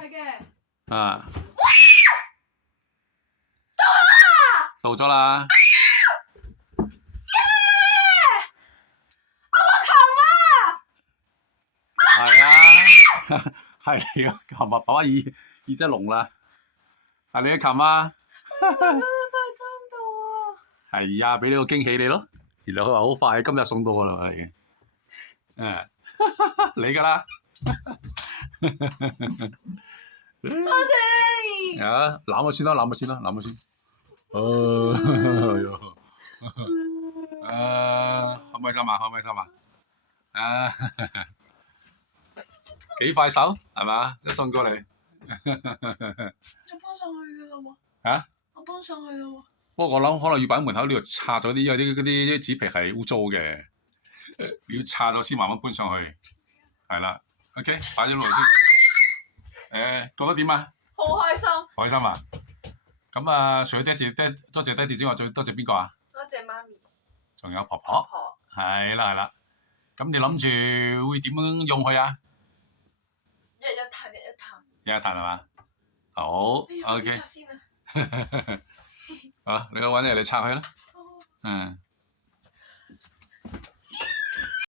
係嘅。啊！到咗啦！係啊，係你個琴啊，爸爸耳仔聾啦，係你嘅琴啊！快送到啊！係啊，俾呢個驚喜你咯。原來佢話好快，今日送到噶啦，已經。你噶啦。多謝你。啊，攬佢先啦，攬佢先啦，攬佢先。開唔開心啊？開唔開心啊？啊！幾快手係嘛？一送過嚟。我幫上去噶啦喎。啊？我幫上去啦喎。不過我諗可能要擺喺門口呢度拆咗啲，因為啲紙皮係污糟嘅，要拆咗先慢慢搬上去。係啦 ，OK， 擺咗落嚟先。覺得點啊？好開心。開心啊！咁啊，除咗多謝爹哋之外，最多謝邊個啊？多謝媽咪。仲有婆婆。係啦係啦。咁你諗住會點樣用佢啊？日日彈，日日彈。日日彈係嘛？好 ，OK。好，你去揾嘢嚟拆佢啦。嗯。